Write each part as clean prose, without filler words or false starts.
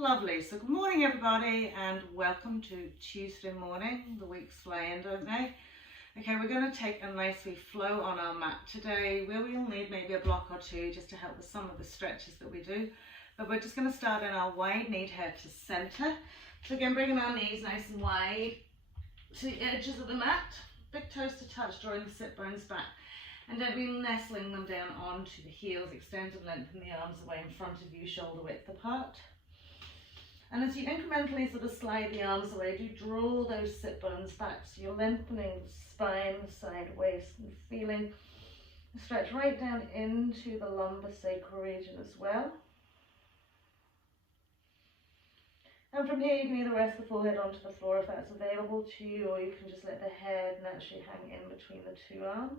Lovely. So good morning everybody and welcome to Tuesday morning. The week's flying, don't they? Okay, we're going to take a nice wee flow on our mat today where we'll need maybe a block or two just to help with some of the stretches that we do. But we're just going to start in our wide kneed head to centre. So again, bringing our knees nice and wide to the edges of the mat. Big toes to touch, drawing the sit bones back. And gently nestling them down onto the heels. Extend and lengthen the arms away in front of you, shoulder width apart. And as you incrementally sort of slide the arms away, do draw those sit bones back. So you're lengthening the spine, the side waist, and feeling the stretch right down into the lumbar sacral region as well. And from here you can either rest the forehead onto the floor if that's available to you, or you can just let the head naturally hang in between the two arms.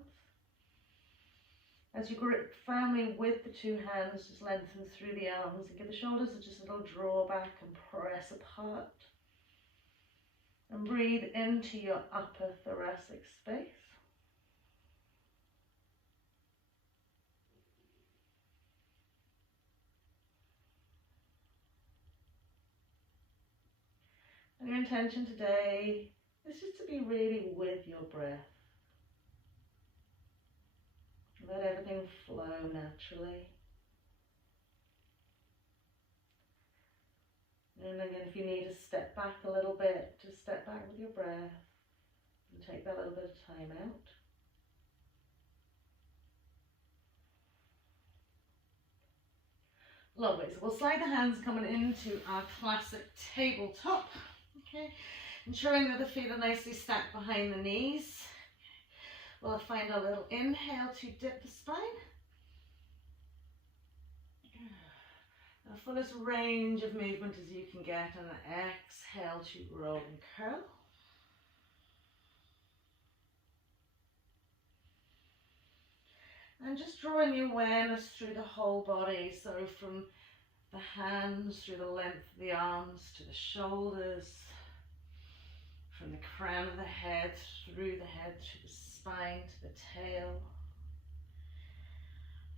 As you grip firmly with the two hands, just lengthen through the arms and give the shoulders just a little draw back and press apart. And breathe into your upper thoracic space. And your intention today is just to be really with your breath. Let everything flow naturally. And again, if you need to step back a little bit, just step back with your breath and take that little bit of time out. Lovely. So we'll slide the hands coming into our classic tabletop. Okay, ensuring that the feet are nicely stacked behind the knees. We'll find a little inhale to dip the spine. The fullest range of movement as you can get, and an exhale to roll and curl. And just drawing the awareness through the whole body, so from the hands through the length of the arms to the shoulders, from the crown of the head through the head to the spine to the tail,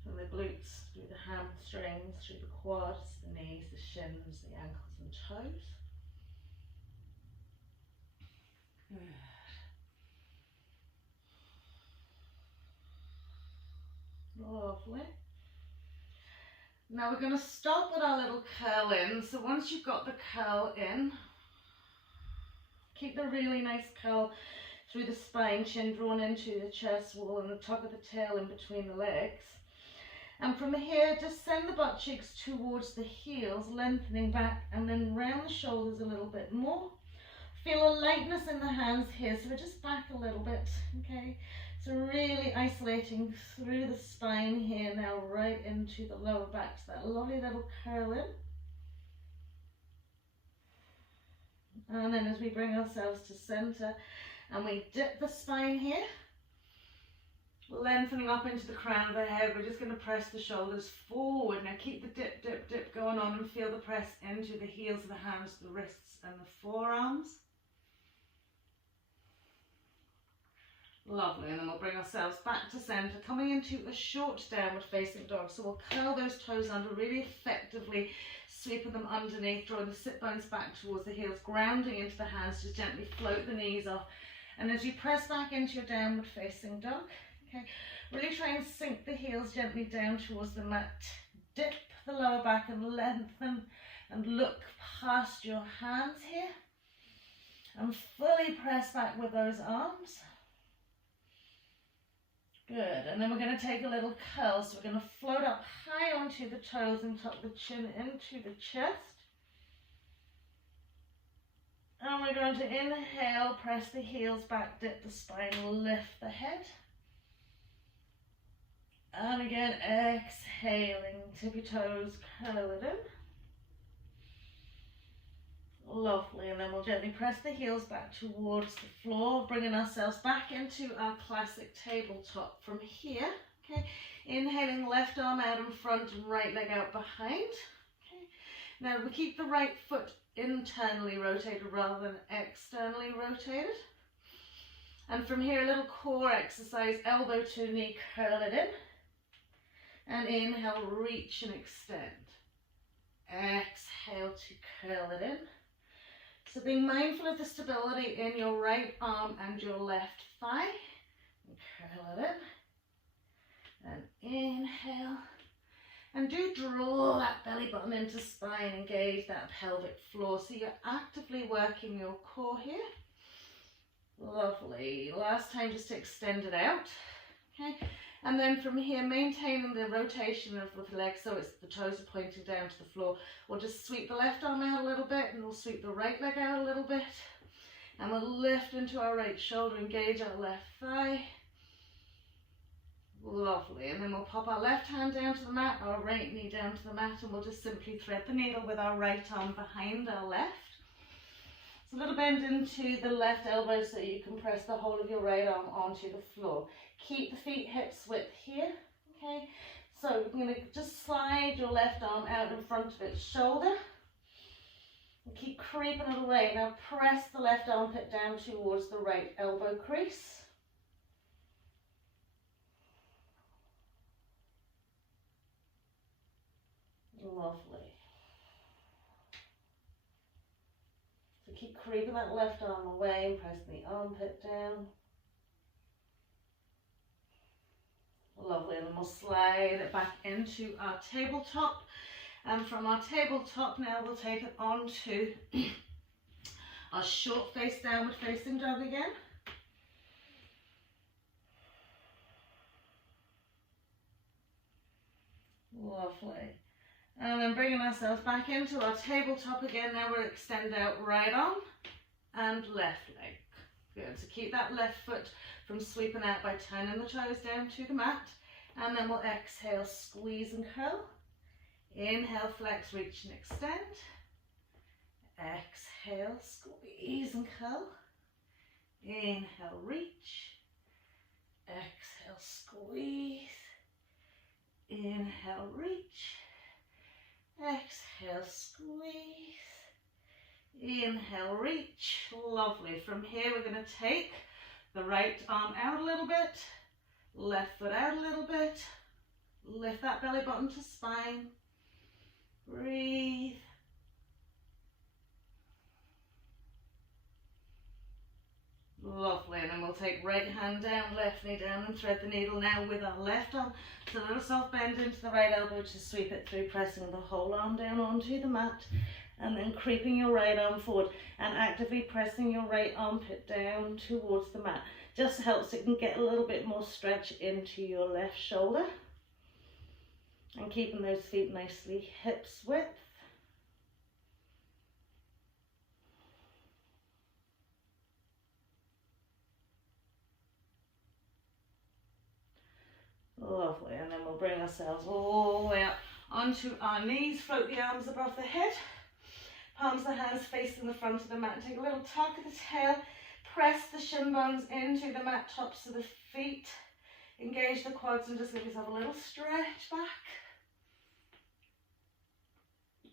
from the glutes through the hamstrings, through the quads, the knees, the shins, the ankles and toes. Good. Lovely. Now we're going to stop at our little curl in. So once you've got the curl in, keep the really nice curl through the spine, chin drawn into the chest wall and the top of the tail in between the legs. And from here, just send the butt cheeks towards the heels, lengthening back and then round the shoulders a little bit more. Feel a lightness in the hands here, so we're just back a little bit, okay? So really isolating through the spine here now, right into the lower back, so that lovely little curl in. And then as we bring ourselves to center and we dip the spine here, lengthening up into the crown of the head, we're just going to press the shoulders forward. Now keep the dip, dip, dip going on and feel the press into the heels of the hands, the wrists and the forearms. Lovely, and then we'll bring ourselves back to center, coming into a short downward facing dog. So we'll curl those toes under really effectively, sweeping them underneath, drawing the sit bones back towards the heels, grounding into the hands, just gently float the knees off. And as you press back into your downward facing dog, okay, really try and sink the heels gently down towards the mat. Dip the lower back and lengthen and look past your hands here. And fully press back with those arms. Good, and then we're going to take a little curl, so we're going to float up high onto the toes and tuck the chin into the chest. And we're going to inhale, press the heels back, dip the spine, lift the head. And again, exhaling, tippy toes, curl it in. Lovely, and then we'll gently press the heels back towards the floor, bringing ourselves back into our classic tabletop from here. Okay, inhaling, left arm out in front and right leg out behind. Okay, now we keep the right foot internally rotated rather than externally rotated. And from here, a little core exercise, elbow to knee, curl it in. And inhale, reach and extend. exhale to curl it in. So being mindful of the stability in your right arm and your left thigh. And curl it in. And inhale. And do draw that belly button into spine, engage that pelvic floor. So you're actively working your core here. Lovely. Last time, just to extend it out. Okay. And then from here, maintaining the rotation of the legs so it's the toes are pointing down to the floor. We'll just sweep the left arm out a little bit and we'll sweep the right leg out a little bit. And we'll lift into our right shoulder, engage our left thigh. Lovely. And then we'll pop our left hand down to the mat, our right knee down to the mat, and we'll just simply thread the needle with our right arm behind our left. So a little bend into the left elbow so you can press the whole of your right arm onto the floor. Keep the feet hips width here. Okay. So we're going to just slide your left arm out in front of its shoulder. And keep creeping it away. Now press the left armpit down towards the right elbow crease. Lovely. So keep creeping that left arm away and press the armpit down. Lovely. And then we'll slide it back into our tabletop. And from our tabletop now we'll take it onto our short face downward facing dog again. Lovely. And then bringing ourselves back into our tabletop again. Now we'll extend out right arm and left leg. Good. So keep that left foot from sweeping out by turning the toes down to the mat. And then we'll exhale, squeeze and curl. Inhale, flex, reach and extend. Exhale, squeeze and curl. Inhale, reach. Exhale, squeeze. Inhale, reach. Exhale, squeeze. Inhale, reach. Lovely. From here we're going to take the right arm out a little bit, left foot out a little bit, lift that belly button to spine, breathe. Lovely. And then we'll take right hand down, left knee down and thread the needle now with our left arm. So a little soft bend into the right elbow to sweep it through, pressing the whole arm down onto the mat. And then creeping your right arm forward and actively pressing your right armpit down towards the mat. Just helps so you can get a little bit more stretch into your left shoulder. And keeping those feet nicely hips width. Lovely. And then we'll bring ourselves all the way up onto our knees. Float the arms above the head. Palms of the hands facing the front of the mat. Take a little tuck of the tail. Press the shin bones into the mat tops of the feet. Engage the quads and just give yourself a little stretch back.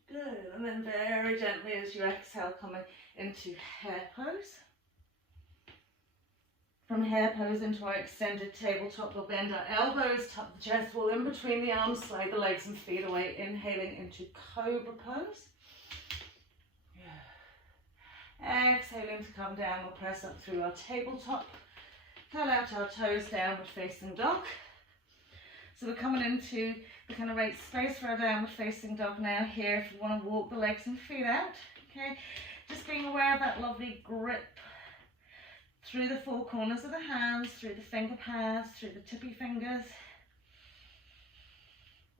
Good. And then very gently as you exhale, coming into hare pose. From hare pose into our extended tabletop, we'll bend our elbows, tuck the chest wall in between the arms, slide the legs and feet away, inhaling into cobra pose. Exhaling to come down, we'll press up through our tabletop, curl out our toes, downward facing dog. So we're coming into the kind of right space for our downward facing dog now here. If you want to walk the legs and feet out, okay, just being aware of that lovely grip through the four corners of the hands, through the finger pads, through the tippy fingers.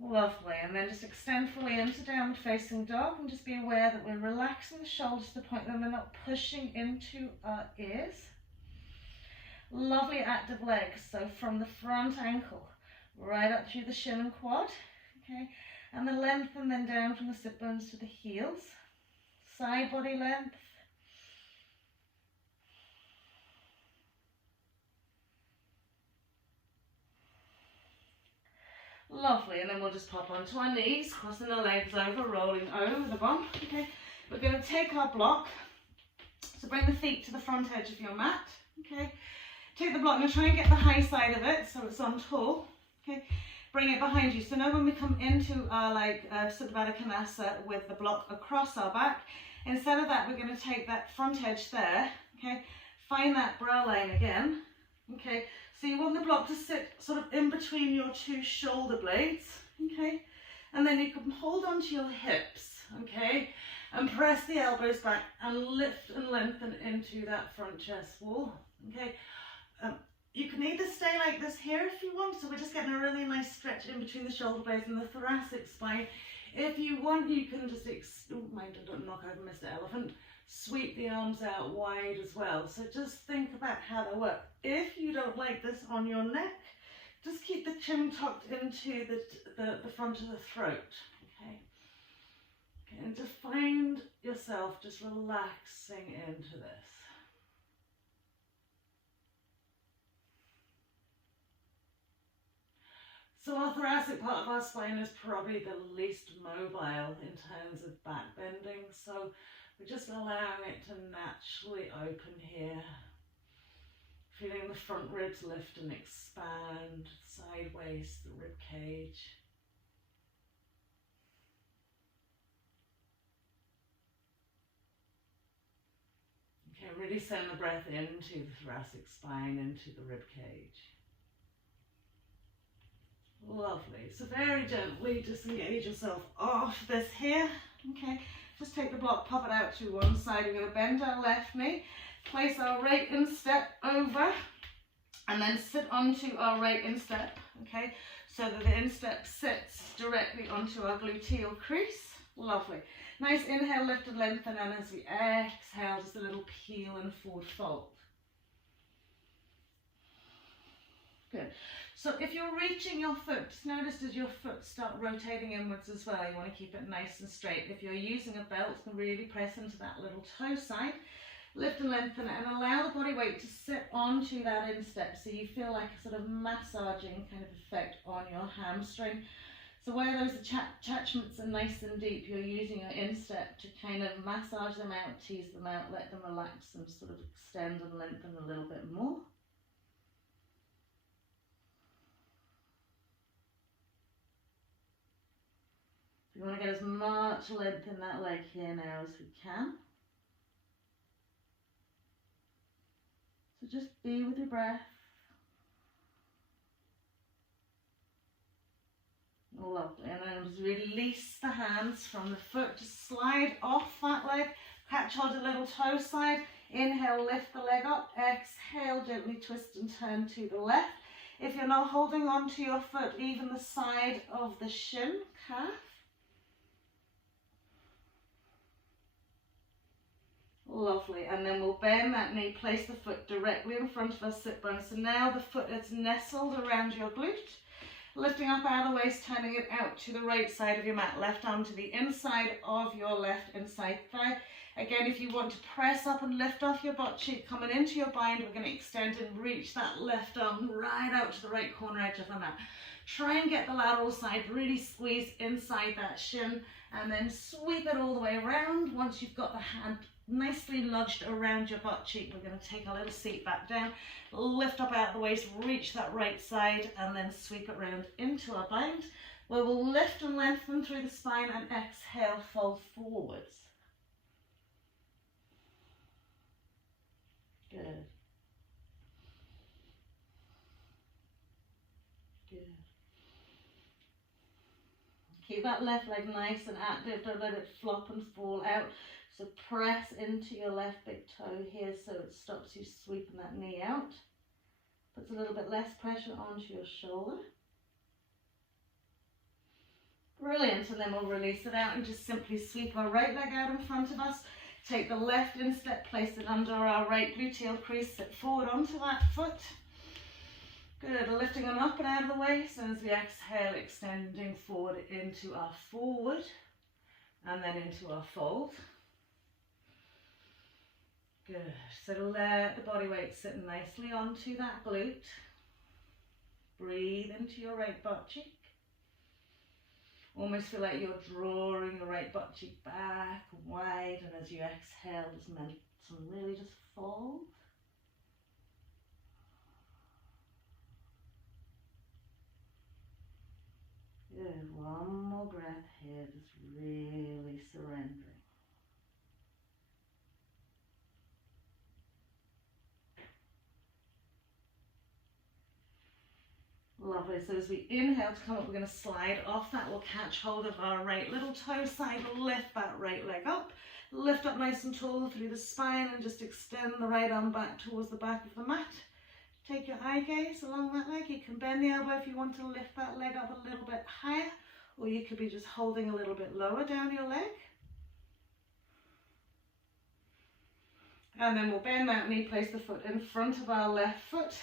Lovely. And then just extend fully into downward facing dog and just be aware that we're relaxing the shoulders to the point that they're not pushing into our ears. Lovely active legs. So from the front ankle right up through the shin and quad. Okay. And the length and then down from the sit bones to the heels. Side body length. Lovely, and then we'll just pop onto our knees, crossing the legs over, rolling over the bum. Okay, we're going to take our block, so bring the feet to the front edge of your mat. Okay, take the block, and try and get the high side of it so it's on tall. Okay, bring it behind you. So now when we come into our Supta Baddha Konasana with the block across our back, instead of that, we're going to take that front edge there, okay, find that brow line again, okay, so you want the block to sit sort of in between your two shoulder blades, okay, and then you can hold onto your hips, okay, and press the elbows back and lift and lengthen into that front chest wall, okay. You can either stay like this here if you want, so we're just getting a really nice stretch in between the shoulder blades and the thoracic spine. If you want, you can just, mind, don't knock over Mr. Elephant, sweep the arms out wide as well. So just think about how they work. If you don't like this on your neck, just keep the chin tucked into the front of the throat, okay? And just find yourself just relaxing into this. So our thoracic part of our spine is probably the least mobile in terms of back bending, so we're just allowing it to naturally open here. Feeling the front ribs lift and expand, sideways, the rib cage. Okay, really send the breath into the thoracic spine, into the rib cage. Lovely. So very gently disengage yourself off this here. Okay, just take the block, pop it out to one side. We're going to bend our left knee, place our right instep over, and then sit onto our right instep. Okay, so that the instep sits directly onto our gluteal crease. Lovely. Nice inhale, lift and lengthen, and as we exhale, just a little peel and forward fold. Good. So if you're reaching your foot, just notice as your foot start rotating inwards as well, you want to keep it nice and straight. If you're using a belt, you can really press into that little toe side, lift and lengthen it, and allow the body weight to sit onto that instep so you feel like a sort of massaging kind of effect on your hamstring. So where those attachments are nice and deep, you're using your instep to kind of massage them out, tease them out, let them relax and sort of extend and lengthen a little bit more. We want to get as much length in that leg here now as we can. So just be with your breath. Lovely. And then just release the hands from the foot. Just slide off that leg. Catch hold of the little toe side. Inhale, lift the leg up. Exhale, gently twist and turn to the left. If you're not holding on to your foot, even the side of the shin, calf. Lovely, and then we'll bend that knee, place the foot directly in front of our sit bone. So now the foot is nestled around your glute, lifting up out of the waist, turning it out to the right side of your mat. Left arm to the inside of your left inside thigh. Again, if you want to press up and lift off your butt cheek, coming into your bind, we're going to extend and reach that left arm right out to the right corner edge of the mat. Try and get the lateral side, really squeeze inside that shin, and then sweep it all the way around. Once you've got the hand nicely lodged around your butt cheek, we're going to take a little seat back down, lift up out of the waist, reach that right side, and then sweep it round into our bind, where we'll lift and lengthen through the spine and exhale, fold forwards. Good. Good. Keep that left leg nice and active, don't let it flop and fall out. So press into your left big toe here so it stops you sweeping that knee out. Puts a little bit less pressure onto your shoulder. Brilliant, and then we'll release it out and just simply sweep our right leg out in front of us. Take the left instep, place it under our right gluteal crease, sit forward onto that foot. Good, lifting them up and out of the waist, and as we exhale, extending forward into our forward, and then into our fold. Good, so let the body weight sit nicely onto that glute. Breathe into your right butt cheek. Almost feel like you're drawing your right butt cheek back wide, and as you exhale, just melt and really just fold. Good. One more breath here, just really surrendering. Lovely. So as we inhale to come up, we're going to slide off. That will catch hold of our right little toe side. Lift that right leg up. Lift up nice and tall through the spine and just extend the right arm back towards the back of the mat. Take your eye gaze along that leg. You can bend the elbow if you want to lift that leg up a little bit higher, or you could be just holding a little bit lower down your leg. And then we'll bend that knee, place the foot in front of our left foot.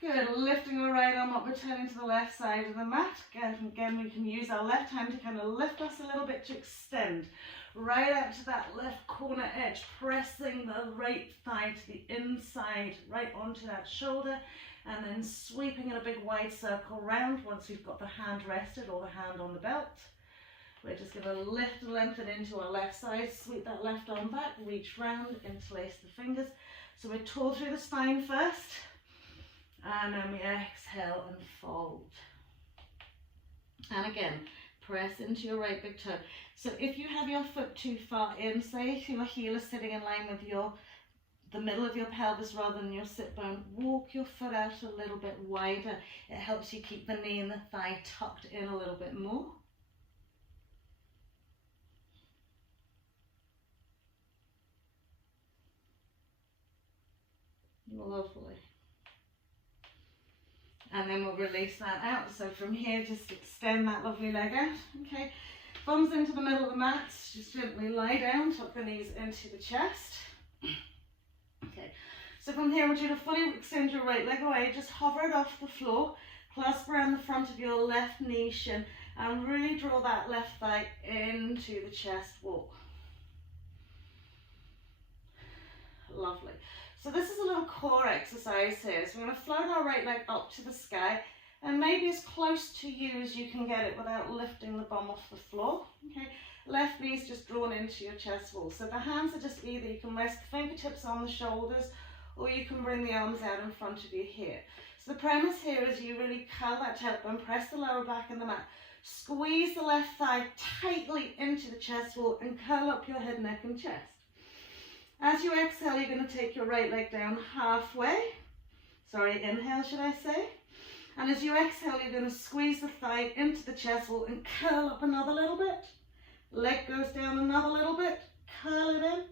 Good, lifting the right arm up, returning to the left side of the mat. Again, we can use our left hand to kind of lift us a little bit to extend right out to that left corner edge, pressing the right thigh to the inside, right onto that shoulder, and then sweeping in a big wide circle round once we've got the hand rested or the hand on the belt. We're just going to lift and lengthen into our left side, sweep that left arm back, reach round, interlace the fingers. So we're tall through the spine first, and then we exhale and fold. And again, press into your right big toe. So if you have your foot too far in, say if your heel is sitting in line with the middle of your pelvis rather than your sit bone, walk your foot out a little bit wider. It helps you keep the knee and the thigh tucked in a little bit more. Lovely. And then we'll release that out. So from here, just extend that lovely leg out. Okay, thumbs into the middle of the mat. Just gently lie down, tuck the knees into the chest. Okay, so from here, I want you to fully extend your right leg away. Just hover it off the floor. Clasp around the front of your left knee shin and really draw that left thigh into the chest wall. Lovely. So this is a little core exercise here. So we're going to float our right leg up to the sky and maybe as close to you as you can get it without lifting the bum off the floor. Okay, left knee's just drawn into your chest wall. So the hands are just either, you can rest the fingertips on the shoulders or you can bring the arms out in front of you here. So the premise here is you really curl that tailbone, press the lower back in the mat, squeeze the left thigh tightly into the chest wall and curl up your head, neck and chest. As you exhale, you're going to take your right leg down halfway. Sorry, inhale, should I say? And as you exhale, you're going to squeeze the thigh into the chest wall and curl up another little bit. Leg goes down another little bit, curl it in.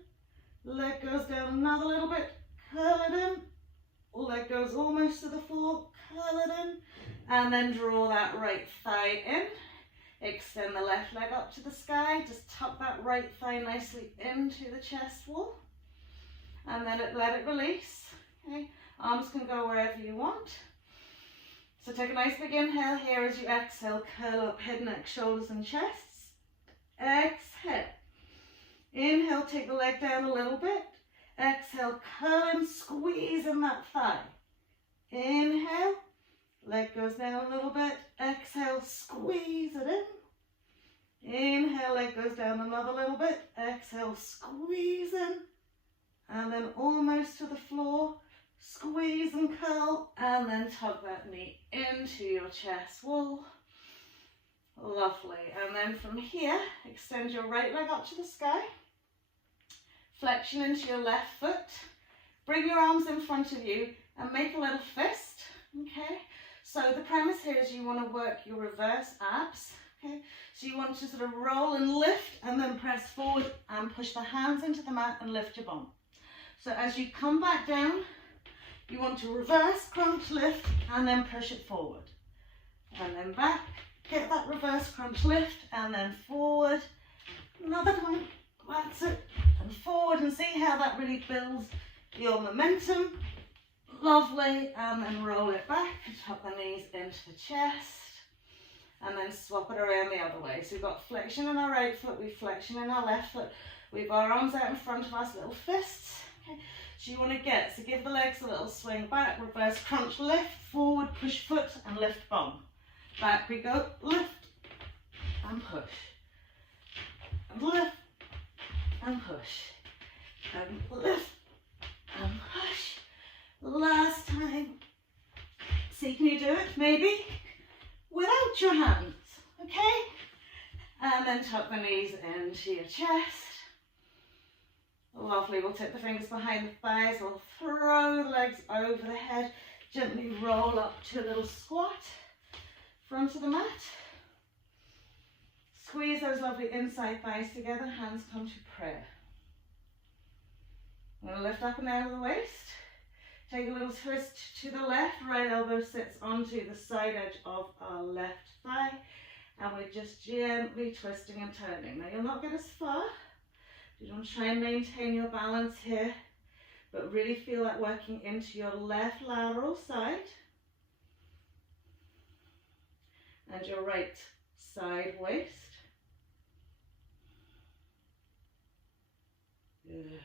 Leg goes down another little bit, curl it in. Leg goes almost to the floor, curl it in. And then draw that right thigh in. Extend the left leg up to the sky. Just tuck that right thigh nicely into the chest wall. And then let it release. Okay, arms can go wherever you want. So take a nice big inhale here as you exhale, curl up head, neck, shoulders and chests. Exhale. Inhale, take the leg down a little bit. Exhale, curl and squeeze in that thigh. Inhale, leg goes down a little bit. Exhale, squeeze it in. Inhale, leg goes down another little bit. Exhale, squeeze in. And then almost to the floor, squeeze and curl, and then tug that knee into your chest wall. Lovely. And then from here, extend your right leg up to the sky. Flexion into your left foot. Bring your arms in front of you and make a little fist. Okay. So the premise here is you want to work your reverse abs. Okay. So you want to sort of roll and lift and then press forward and push the hands into the mat and lift your bum. So as you come back down, you want to reverse crunch lift and then push it forward. And then back, get that reverse crunch lift and then forward. Another time, that's it. And forward, and see how that really builds your momentum. Lovely. And then roll it back, tuck the knees into the chest. And then swap it around the other way. So we've got flexion in our right foot, we've flexion in our left foot. We've our arms out in front of us, little fists. Okay. So you want to so give the legs a little swing back, reverse crunch, lift, forward, push foot, and lift bum. Back we go, lift, and push. And lift, and push. And lift, and push. Last time. See, can you do it? Maybe without your hands. Okay, and then tuck the knees into your chest. Lovely, we'll tip the fingers behind the thighs, we'll throw the legs over the head, gently roll up to a little squat, front of the mat. Squeeze those lovely inside thighs together, hands come to prayer. I'm going to lift up and out of the waist. Take a little twist to the left, right elbow sits onto the side edge of our left thigh, and we're just gently twisting and turning. Now you'll not get as far. You don't try and maintain your balance here, but really feel that working into your left lateral side and your right side waist. Good.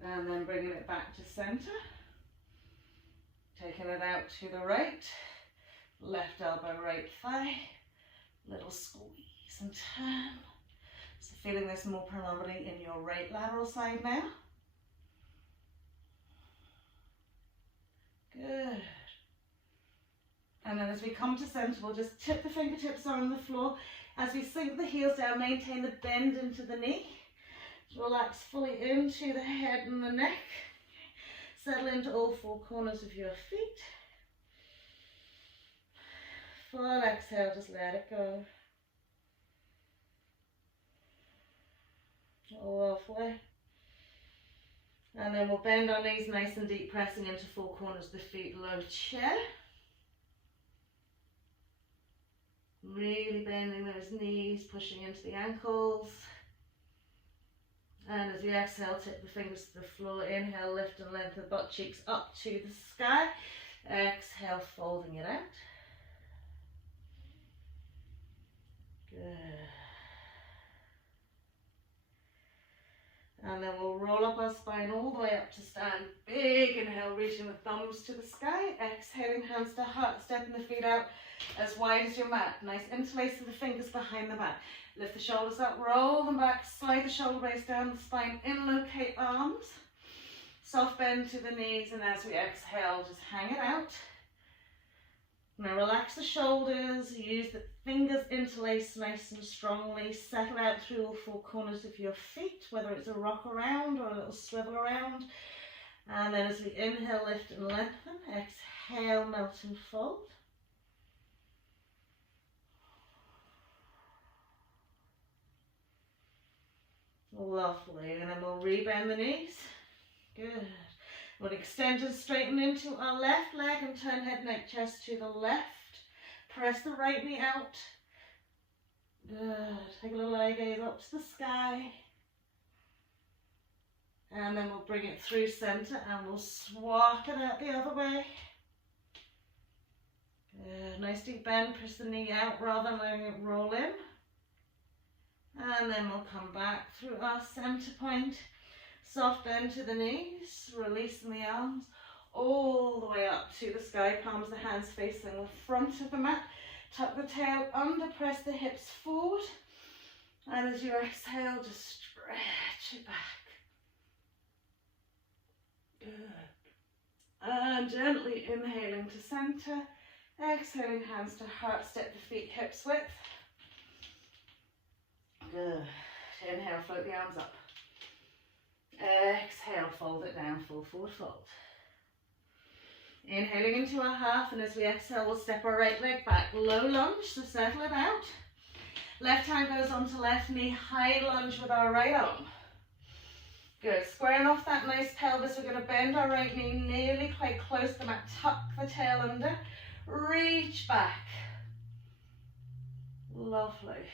And then bringing it back to center. Taking it out to the right. Left elbow, right thigh. Little squeeze and turn. So feeling this more predominantly in your right lateral side now. Good. And then as we come to center, we'll just tip the fingertips on the floor. As we sink the heels down, maintain the bend into the knee. Relax fully into the head and the neck. Settle into all four corners of your feet. Full exhale, just let it go. Lovely. And then we'll bend our knees nice and deep, pressing into four corners of the feet, low chair. Really bending those knees, pushing into the ankles. And as we exhale, tip the fingers to the floor. Inhale, lift and lengthen the butt cheeks up to the sky. Exhale, folding it out. Good. And then we'll roll up our spine all the way up to stand. Big inhale, reaching the thumbs to the sky. Exhaling, hands to heart, stepping the feet out as wide as your mat. Nice interlace of the fingers behind the back. Lift the shoulders up, roll them back, slide the shoulder blades down the spine, inlocate arms. Soft bend to the knees, and as we exhale, just hang it out. Now relax the shoulders, use the fingers interlace nice and strongly, settle out through all four corners of your feet, whether it's a rock around or a little swivel around. And then as we inhale, lift and lengthen, exhale, melt and fold. Lovely, and then we'll rebend the knees. Good. We'll extend and straighten into our left leg and turn head, neck, chest to the left. Press the right knee out. Good. Take a little eye gaze up to the sky. And then we'll bring it through center and we'll swap it out the other way. Good. Nice deep bend. Press the knee out rather than letting it roll in. And then we'll come back through our center point. Soft bend to the knees, releasing the arms all the way up to the sky, palms of the hands facing the front of the mat. Tuck the tail under, press the hips forward. And as you exhale, just stretch it back. Good. And gently inhaling to center. Exhaling, hands to heart, step the feet hips width. Good. Inhale, float the arms up. Exhale, fold it down, full forward fold. Inhaling into our half, and as we exhale, we'll step our right leg back. Low lunge, so settle it out. Left hand goes onto left knee, high lunge with our right arm. Good. Squaring off that nice pelvis, we're going to bend our right knee nearly quite close to the mat. Tuck the tail under. Reach back. Lovely.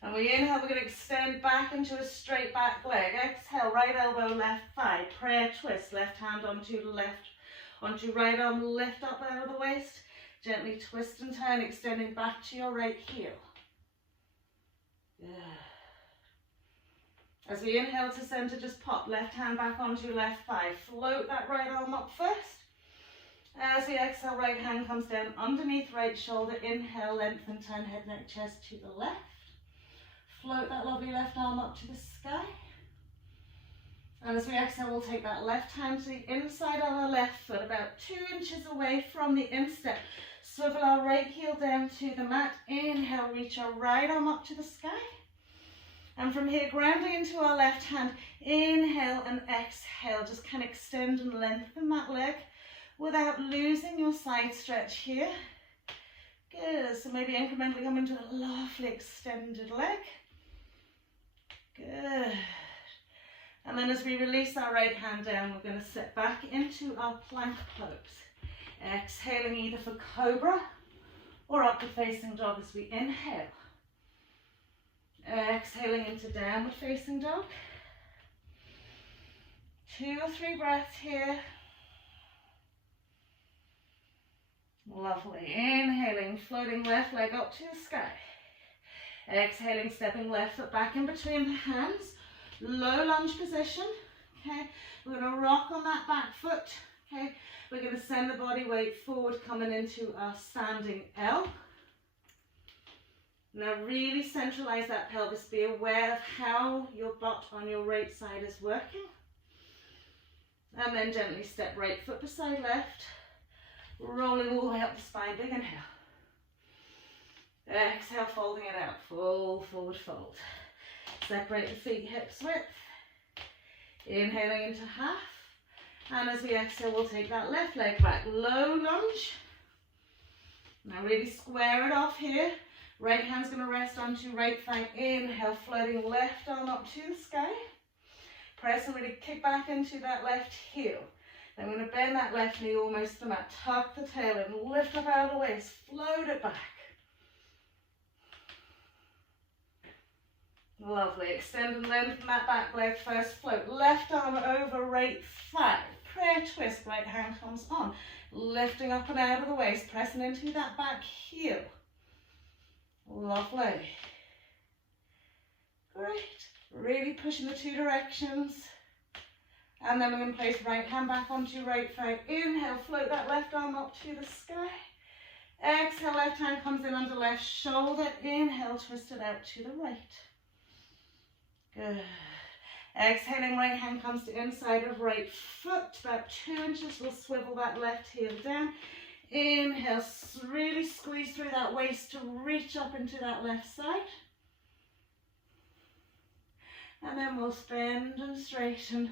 And we inhale, we're going to extend back into a straight back leg. Exhale, right elbow, left thigh. Prayer twist, left hand onto left, onto right arm, lift up out of the waist. Gently twist and turn, extending back to your right heel. Yeah. As we inhale to center, just pop left hand back onto left thigh. Float that right arm up first. As we exhale, right hand comes down underneath right shoulder. Inhale, lengthen, turn head, neck, chest to the left. Float that lovely left arm up to the sky. And as we exhale, we'll take that left hand to the inside of our left foot, about 2 inches away from the instep. Swivel our right heel down to the mat. Inhale, reach our right arm up to the sky. And from here, grounding into our left hand, inhale and exhale. Just kind of extend and lengthen that leg without losing your side stretch here. Good, so maybe incrementally come into a lovely extended leg. Good. And then as we release our right hand down, we're going to sit back into our plank pose. Exhaling either for cobra or upward facing dog as we inhale. Exhaling into downward facing dog. 2 or 3 breaths here. Lovely. Inhaling, floating left leg up to the sky. Exhaling, stepping left foot back in between the hands. Low lunge position. Okay, we're going to rock on that back foot. Okay, we're going to send the body weight forward, coming into our standing L. Now really centralize that pelvis. Be aware of how your butt on your right side is working. And then gently step right foot beside left. Rolling all the way up the spine. Big inhale. Exhale, folding it out. Full forward fold. Separate the feet hips width. Inhaling into half. And as we exhale, we'll take that left leg back. Low lunge. Now really square it off here. Right hand's going to rest onto right thigh. Inhale, floating left arm up to the sky. Press and really kick back into that left heel. Then we're going to bend that left knee almost to the mat. Tuck the tail in, lift up out of the waist, float it back. Lovely. Extend and lengthen that back leg first. Float left arm over right thigh. Prayer twist. Right hand comes on. Lifting up and out of the waist. Pressing into that back heel. Lovely. Great. Really pushing the 2 directions. And then we're going to place right hand back onto right thigh. Inhale, float that left arm up to the sky. Exhale, left hand comes in under left shoulder. Inhale, twist it out to the right. Good. Exhaling, right hand comes to inside of right foot. About 2 inches, we'll swivel that left heel down. Inhale, really squeeze through that waist to reach up into that left side. And then we'll bend and straighten,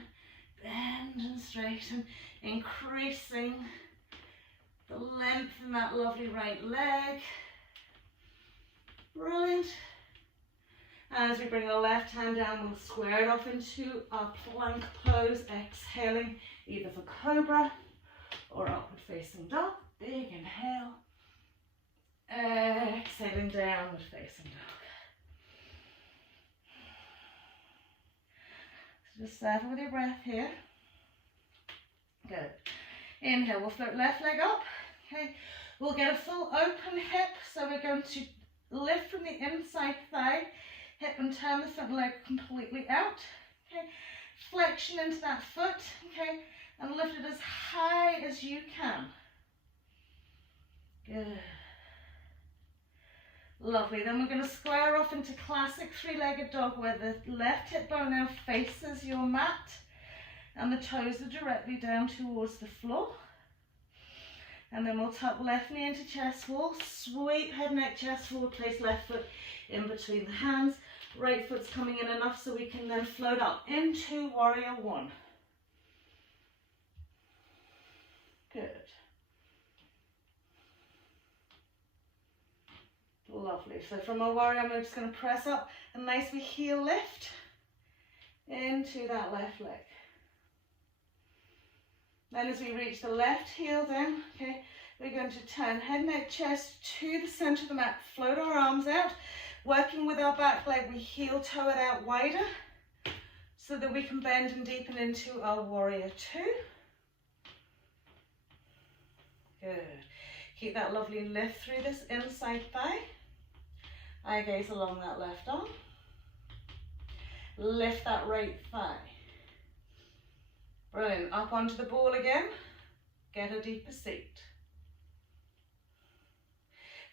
increasing the length in that lovely right leg. Brilliant. And as we bring the left hand down, we'll square it off into our plank pose, exhaling either for cobra or upward facing dog. Big inhale. Exhaling, downward facing dog. So just settle with your breath here. Good. Inhale, we'll float left leg up. Okay, we'll get a full open hip. So we're going to lift from the inside thigh, hip and turn the front leg completely out. Okay, flexion into that foot. Okay, and lift it as high as you can. Good. Lovely. Then we're going to square off into classic 3-legged dog where the left hip bone now faces your mat and the toes are directly down towards the floor. And then we'll tuck left knee into chest wall, sweep head, neck, chest forward, place left foot in between the hands. Right foot's coming in enough so we can then float up into warrior 1. Good. Lovely. So from our warrior, we're just going to press up and nicely heel lift into that left leg. Then as we reach the left heel down, okay, we're going to turn head, neck, chest to the center of the mat. Float our arms out. Working with our back leg, we heel toe it out wider so that we can bend and deepen into our warrior 2. Good. Keep that lovely lift through this inside thigh. Eye gaze along that left arm. Lift that right thigh. Brilliant. Up onto the ball again. Get a deeper seat.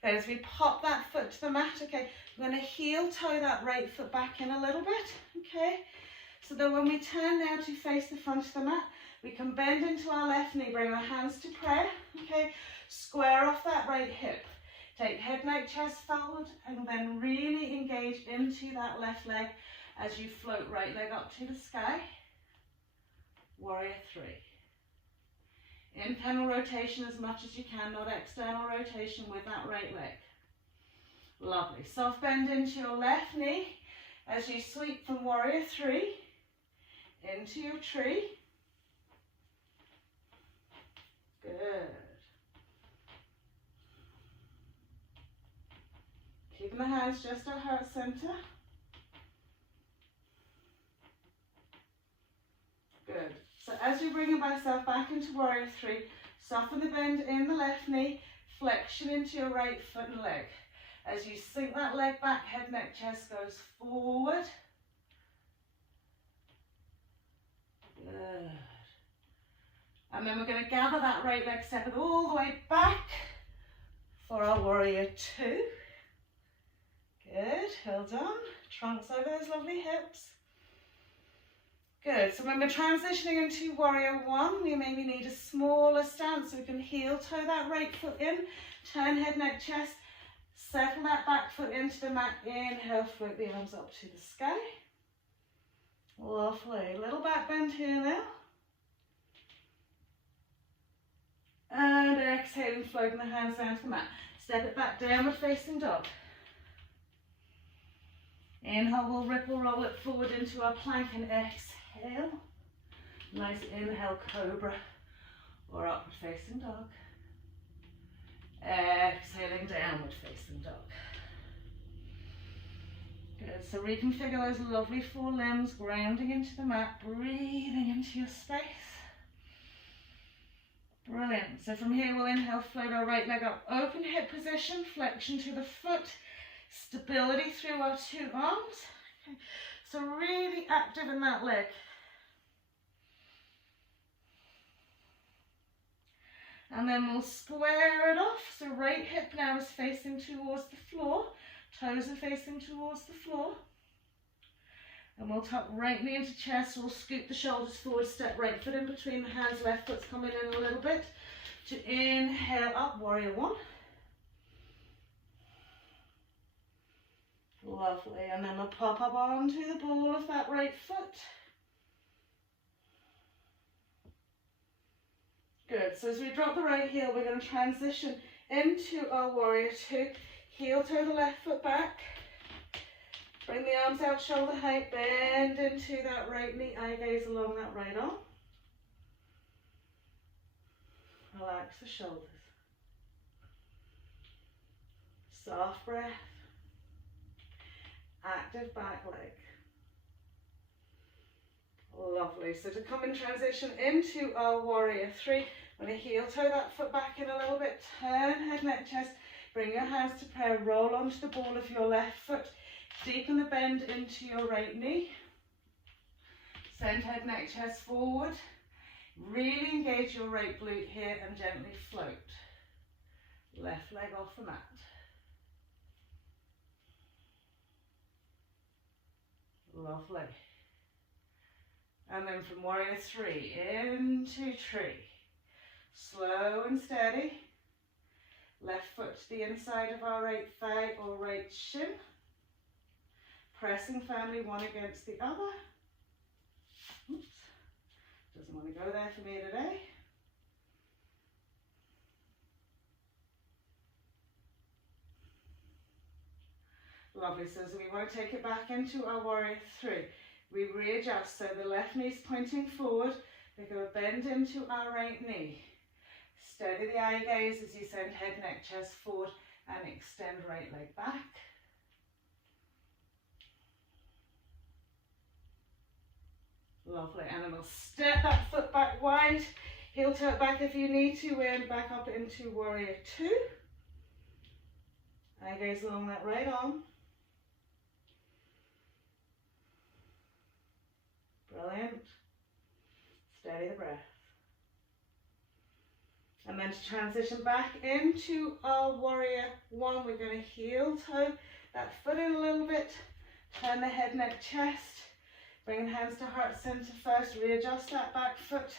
Then as we pop that foot to the mat, okay, we're going to heel toe that right foot back in a little bit, okay? So that when we turn now to face the front of the mat, we can bend into our left knee, bring our hands to prayer, okay? Square off that right hip. Take head, neck, chest forward, and then really engage into that left leg as you float right leg up to the sky. Warrior 3. Internal rotation as much as you can, not external rotation with that right leg. Lovely. Soft bend into your left knee as you sweep from Warrior 3 into your tree. Good. Keeping the hands just at heart center. Good. So as you bring yourself back into Warrior 3, soften the bend in the left knee, flexion into your right foot and leg. As you sink that leg back, head, neck, chest goes forward. Good. And then we're going to gather that right leg, step it all the way back for our Warrior 2. Good, well done. Trunks over those lovely hips. Good, so when we're transitioning into Warrior 1, we maybe need a smaller stance so we can heel toe that right foot in, turn head, neck, chest, settle that back foot into the mat, inhale, float the arms up to the sky. Lovely, little back bend here now. And exhaling, floating the hands down to the mat. Step it back, downward facing dog. Inhale, we'll ripple roll it forward into our plank and exhale. Nice inhale, cobra or upward facing dog. Exhaling, downward facing dog. Good, so reconfigure those lovely forelimbs, grounding into the mat, breathing into your space. Brilliant. So from here we'll inhale, float our right leg up, open hip position, flexion to the foot, stability through our two arms. Okay. So really active in that leg. And then we'll square it off. So right hip now is facing towards the floor, toes are facing towards the floor. And we'll tuck right knee into chest, we'll scoop the shoulders forward, step right foot in between the hands, left foot's coming in a little bit. To inhale up, Warrior 1. Lovely, and then we'll pop up onto the ball of that right foot. Good, so as we drop the right heel, we're going to transition into our Warrior 2. Heel toe the left foot back. Bring the arms out shoulder height, bend into that right knee, eye gaze along that right arm. Relax the shoulders. Soft breath. Active back leg. Lovely. So to come in transition into our Warrior 3, I'm going to heel toe that foot back in a little bit, turn head, neck, chest, bring your hands to prayer, roll onto the ball of your left foot, deepen the bend into your right knee, send head, neck, chest forward, really engage your right glute here and gently float. Left leg off the mat. Lovely. And then from Warrior 3 into tree. Slow and steady. Left foot to the inside of our right thigh or right shin. Pressing firmly one against the other. Oops. Doesn't want to go there for me today. Lovely, so as we want to take it back into our Warrior 3, we readjust, so the left knee's pointing forward, we're going to bend into our right knee. Steady the eye gaze as you send head, neck, chest forward and extend right leg back. Lovely, and then we'll step that foot back wide, heel toe it back if you need to, and back up into Warrior 2. Eye gaze along that right arm. Brilliant. Steady the breath. And then to transition back into our Warrior 1, we're going to heel toe that foot in a little bit, turn the head, neck, chest, Bringing hands to heart center first, readjust that back foot,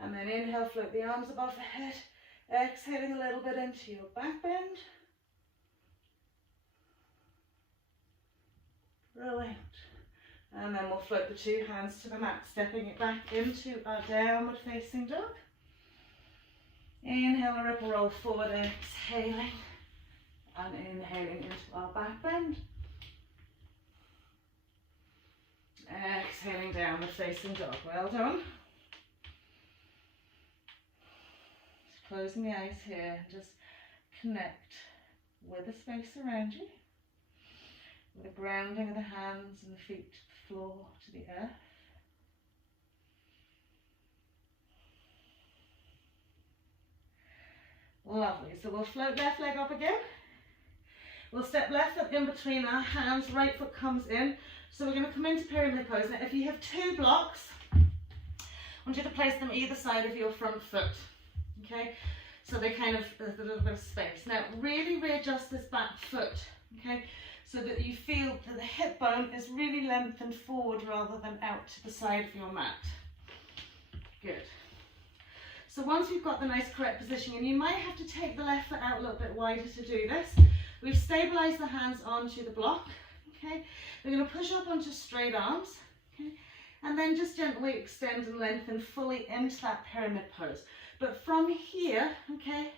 and then inhale, float the arms above the head. Exhaling a little bit into your back bend. Brilliant. And then we'll float the two hands to the mat, stepping it back into our downward facing dog. Inhale, a ripple roll forward, exhaling, and inhaling into our back bend. Exhaling, downward facing dog. Well done. Just closing the eyes here, just connect with the space around you, with the grounding of the hands and the feet to the floor, to the earth. Lovely. So we'll float left leg up again. We'll step left foot in between our hands, right foot comes in. So we're going to come into pyramid pose. Now if you have two blocks, I want you to place them either side of your front foot. Okay, so they kind of, there's a little bit of space. Now really readjust this back foot, okay, so that you feel that the hip bone is really lengthened forward rather than out to the side of your mat. Good. So once we've got the nice correct position, and you might have to take the left foot out a little bit wider to do this, we've stabilized the hands onto the block, okay, we're going to push up onto straight arms, okay, and then just gently extend and lengthen fully into that pyramid pose. But from here, okay,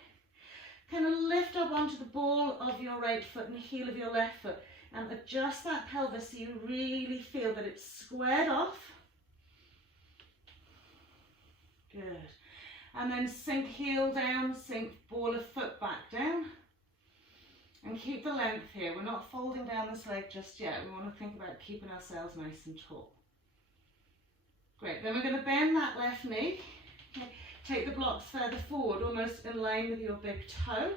kind of lift up onto the ball of your right foot and heel of your left foot, and adjust that pelvis so you really feel that it's squared off. Good. And then sink heel down, sink ball of foot back down. And keep the length here. We're not folding down this leg just yet. We want to think about keeping ourselves nice and tall. Great. Then we're going to bend that left knee. Okay. Take the blocks further forward, almost in line with your big toe.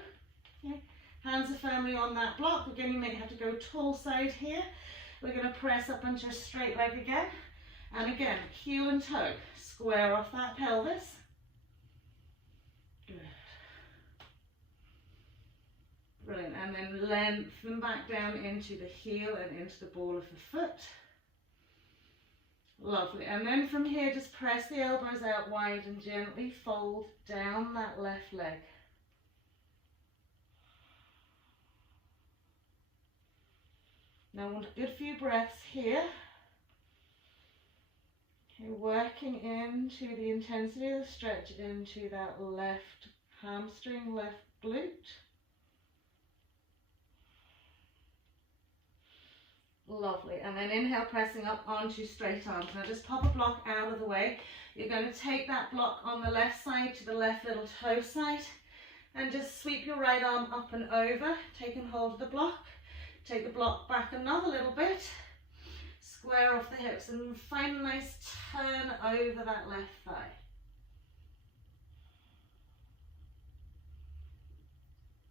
Okay. Hands are firmly on that block. Again, you may have to go tall side here. We're going to press up onto a straight leg again. And again, heel and toe. Square off that pelvis. Good. Brilliant. And then lengthen back down into the heel and into the ball of the foot. Lovely. And then from here, just press the elbows out wide and gently fold down that left leg. Now I want a good few breaths here. Okay, working into the intensity of the stretch into that left hamstring, left glute. Lovely. And then inhale, pressing up onto straight arms. Now just pop a block out of the way. You're going to take that block on the left side to the left little toe side and just sweep your right arm up and over, taking hold of the block. Take the block back another little bit, square off the hips and find a nice turn over that left thigh.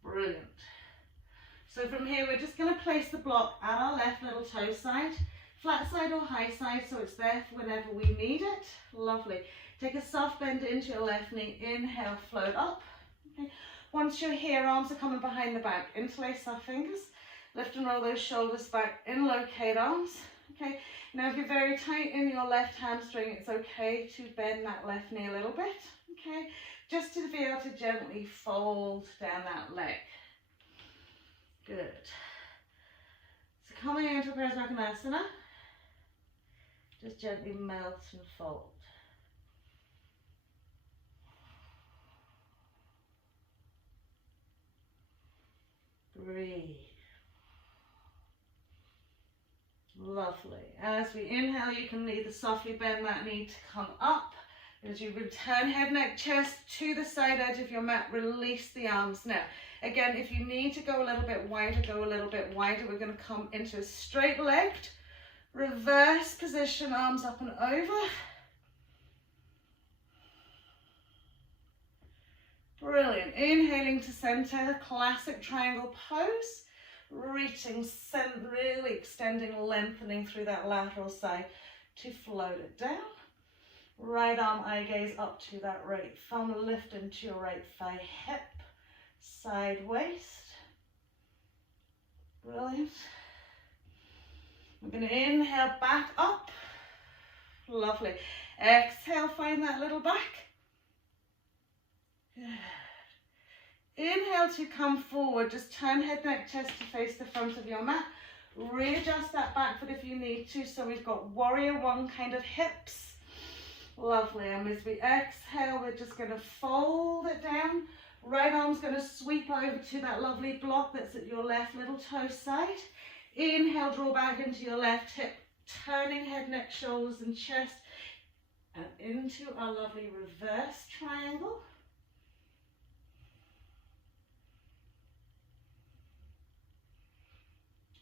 Brilliant. So from here, we're just going to place the block at our left little toe side, flat side or high side, so it's there for whenever we need it. Lovely. Take a soft bend into your left knee. Inhale, float up. Okay. Once you're here, arms are coming behind the back. Interlace our fingers. Lift and roll those shoulders back. Inlocate arms. Okay. Now, if you're very tight in your left hamstring, it's okay to bend that left knee a little bit. Okay. Just to be able to gently fold down that leg. Good. So coming into Asana, just gently melt and fold. Breathe. Lovely. As we inhale, you can either softly bend that knee to come up. As you return head, neck, chest to the side edge of your mat, release the arms. Now, again, if you need to go a little bit wider, go a little bit wider. We're going to come into a straight-legged, reverse position, arms up and over. Brilliant. Inhaling to center, classic triangle pose. Reaching, really extending, lengthening through that lateral side to float it down. Right arm, eye gaze up to that right thumb, lift into your right thigh, hip, side waist. Brilliant. We're going to inhale back up, Lovely. Exhale, find that little back. Good. Inhale to come forward. Just turn head, neck, chest to face the front of your mat. Readjust that back foot if you need to. So we've got warrior one kind of hips. Lovely. And as we exhale, we're just going to fold it down. Right arm's going to sweep over to that lovely block that's at your left little toe side. Inhale, draw back into your left hip, turning head, neck, shoulders and chest, and into our lovely reverse triangle.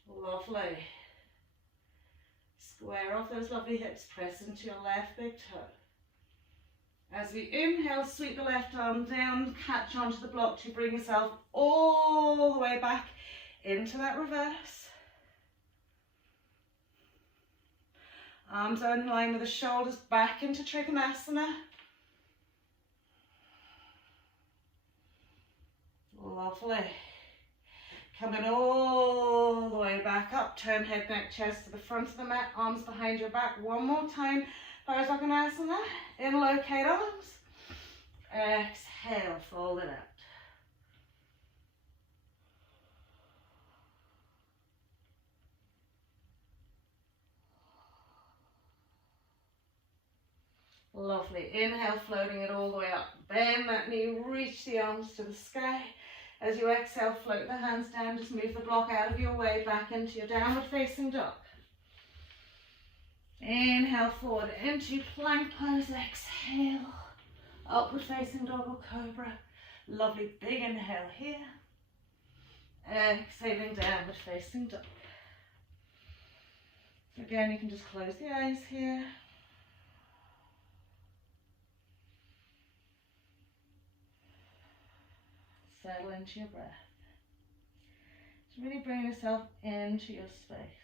Lovely. Square off those lovely hips, press into your left big toe. As we inhale, sweep the left arm down, catch onto the block to bring yourself all the way back into that reverse. Arms are in line with the shoulders, back into Trikonasana. Lovely. Coming all the way back up, turn head, neck, chest to the front of the mat, arms behind your back. One more time, Parasvakonasana, locate arms. Exhale, fold it out. Lovely. Inhale, floating it all the way up. Bend that knee, reach the arms to the sky. As you exhale, float the hands down. Just move the block out of your way, back into your downward facing dog. Inhale, forward into plank pose. Exhale, upward facing dog or cobra. Lovely, big inhale here. Exhaling, downward facing dog. Again, you can just close the eyes here. Settle into your breath. Just really bring yourself into your space.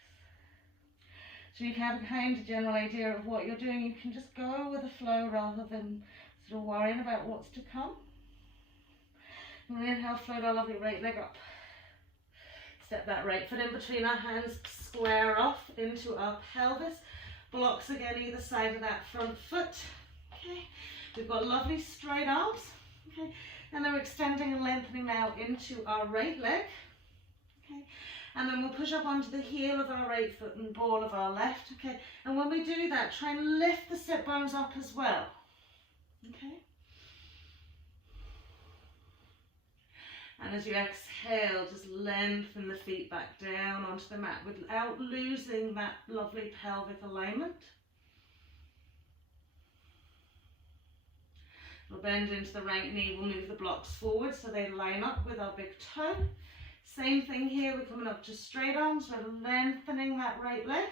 So you can have a kind of general idea of what you're doing. You can just go with the flow rather than sort of worrying about what's to come. And inhale, float our lovely right leg up. Step that right foot in between our hands, square off into our pelvis. Blocks again either side of that front foot. Okay, we've got lovely straight arms. Okay. And then we're extending and lengthening now into our right leg. Okay. And then we'll push up onto the heel of our right foot and ball of our left. Okay. And when we do that, try and lift the sit bones up as well. Okay. And as you exhale, just lengthen the feet back down onto the mat without losing that lovely pelvic alignment. We'll bend into the right knee, we'll move the blocks forward so they line up with our big toe. Same thing here, we're coming up to straight arms, we're lengthening that right leg.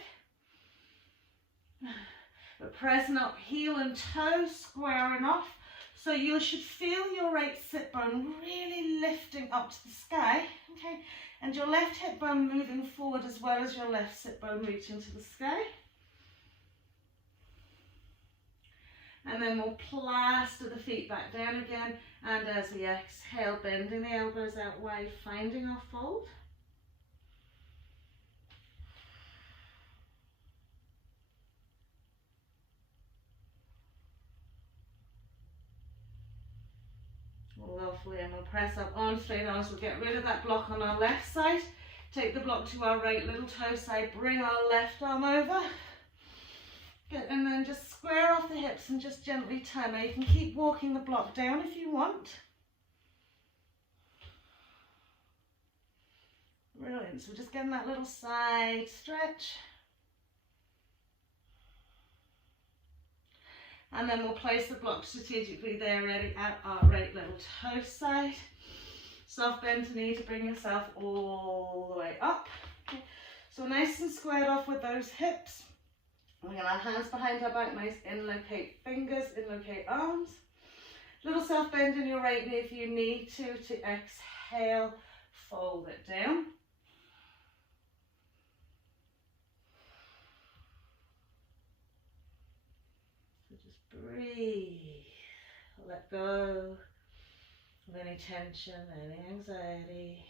We're pressing up heel and toe, squaring off. So you should feel your right sit bone really lifting up to the sky, okay? And your left hip bone moving forward as well as your left sit bone reaching to the sky. And then we'll plaster the feet back down again. And as we exhale, bending the elbows out wide, finding our fold. Lovely, and we'll press up on straight arms. We'll get rid of that block on our left side. Take the block to our right little toe side. Bring our left arm over. Good, and then just square off the hips and just gently turn. Now you can keep walking the block down if you want. Brilliant, so we're just getting that little side stretch. And then we'll place the block strategically there, ready at our right little toe side. Soft bend the knee to bring yourself all the way up. Okay. So nice and squared off with those hips. We're going to have hands behind our back, nice inlocate fingers, inlocate arms. Little self bend in your right knee if you need to exhale, fold it down. So just breathe, let go of any tension, any anxiety.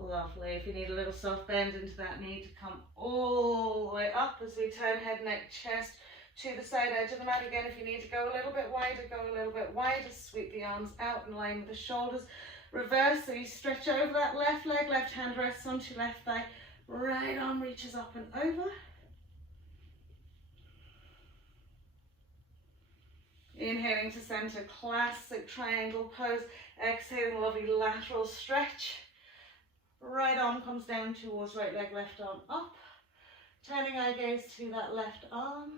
Lovely. If you need a little soft bend into that knee to come all the way up as we turn head, neck, chest to the side edge of the mat. Again, if you need to go a little bit wider, go a little bit wider. Sweep the arms out in line with the shoulders. Reverse, so you stretch over that left leg, left hand rests onto left thigh, right arm reaches up and over. Inhaling to center, classic triangle pose. Exhaling, lovely lateral stretch. Right arm comes down towards right leg, left arm up. Turning eye gaze to that left arm.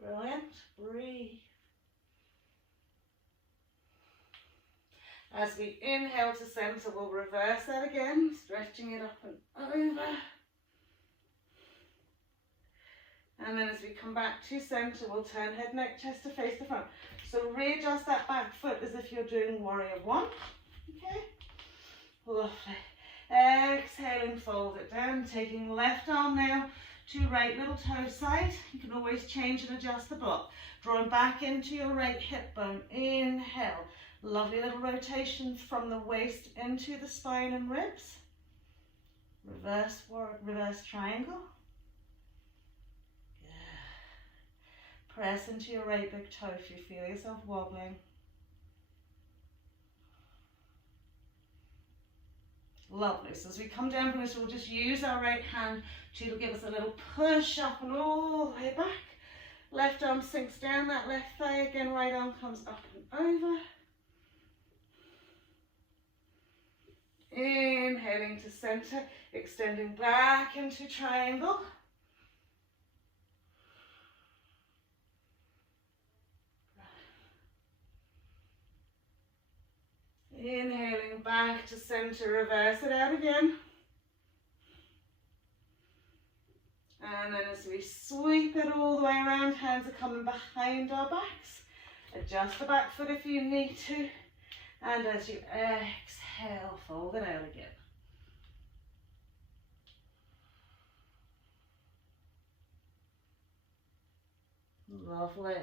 Brilliant. Breathe. As we inhale to center, we'll reverse that again, stretching it up and over. And then as we come back to center, we'll turn head, neck, chest to face the front. So readjust that back foot as if you're doing warrior one. Okay, lovely. Exhaling, fold it down, taking left arm now to right little toe side. You can always change and adjust the block. Drawing back into your right hip bone. Inhale. Lovely little rotation from the waist into the spine and ribs. Reverse forward, reverse triangle. Good. Press into your right big toe if you feel yourself wobbling. Lovely. So as we come down from this, we'll just use our right hand to give us a little push up and all the way back. Left arm sinks down that left thigh. Again, right arm comes up and over. Inhaling to center, extending back into triangle. Inhaling back to center, reverse it out again. And then as we sweep it all the way around, hands are coming behind our backs. Adjust the back foot if you need to. And as you exhale, fold it out again. Lovely.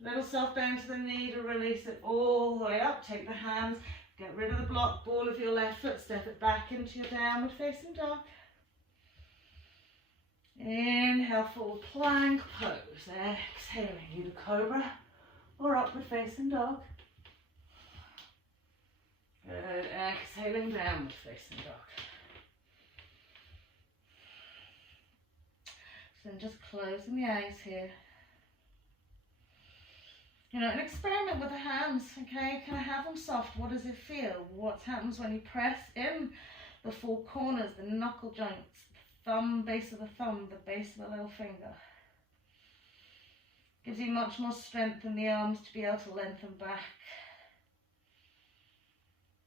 Little soft bend to the knee to release it all the way up. Take the hands, get rid of the block, ball of your left foot, step it back into your downward facing dog. Inhale, full plank pose. Exhaling, either cobra or upward facing dog. Good. Exhaling, downward facing dog. So then just closing the eyes here. You know, and experiment with the hands, okay? Can I have them soft? What does it feel? What happens when you press in the four corners, the knuckle joints, the thumb, base of the thumb, the base of the little finger? Gives you much more strength in the arms to be able to lengthen back.